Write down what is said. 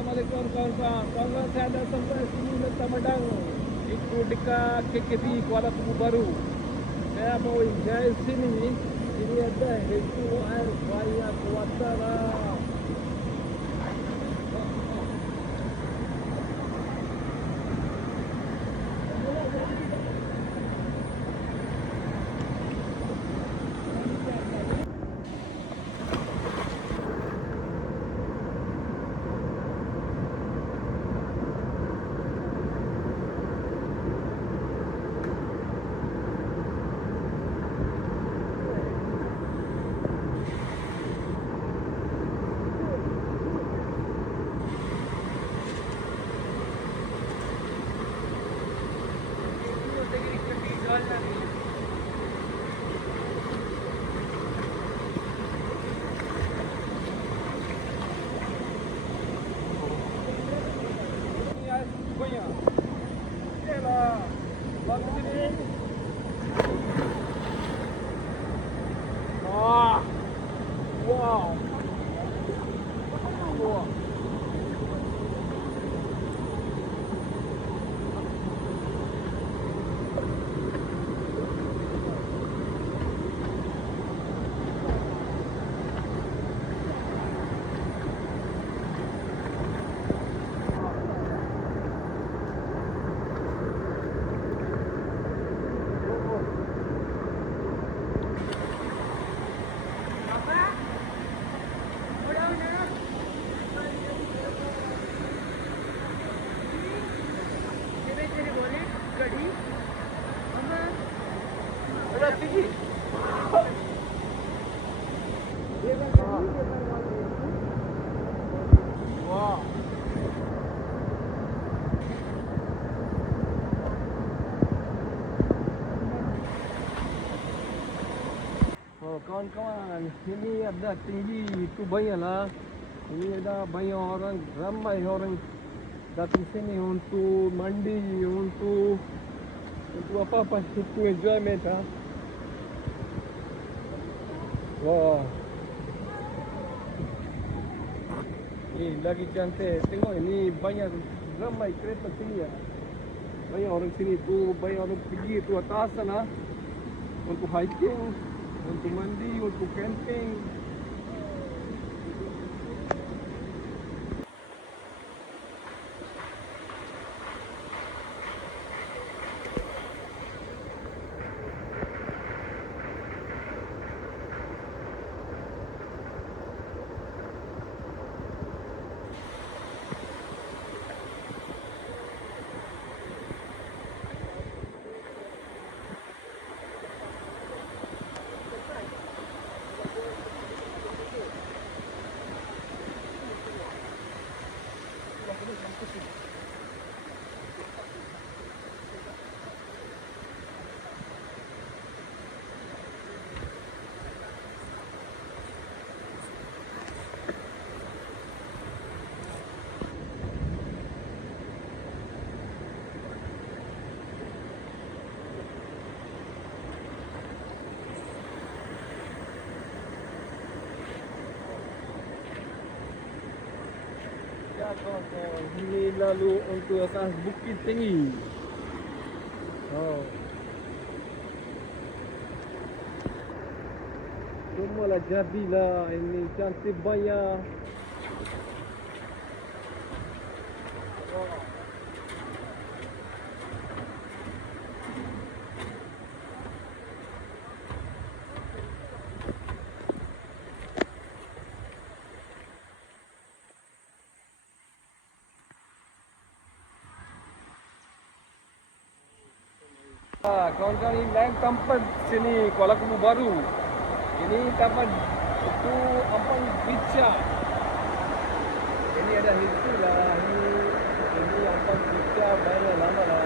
Assalamualaikum kawan-kawan. Kawan-kawan, saya dah sampai sini Lentah Madang. Itu dekat KKB Kuala Kubu Baru. Saya mau jalan sini. Sini ada itu air banyak kuasa lah. Wow. Wow. Wow. Oh, kawan-kawan, sini ada tinggi itu banyaklah. Ini ada banyak orang, ramai orang datang sini untuk mandi, untuk apa-apa itu enjoyment ah. Wah. Ini lagi cantik. Tengok ini banyak ramai kereta sini ya. Banyak orang sini tu, banyak orang pergi tu atas sana untuk hiking, untuk mandi, untuk camping. Ya kawan-kawan, ini lalu untuk atas bukit tinggi. Oh. Semualah jadilah, ini cantik banyak. Oh. Kawan-kawan, ini lain tempat sini Kuala Kubu Baru. Ini tempat itu Ampang Bica. Ini ada history lah. Ini Ampang Bica banyak lama lah.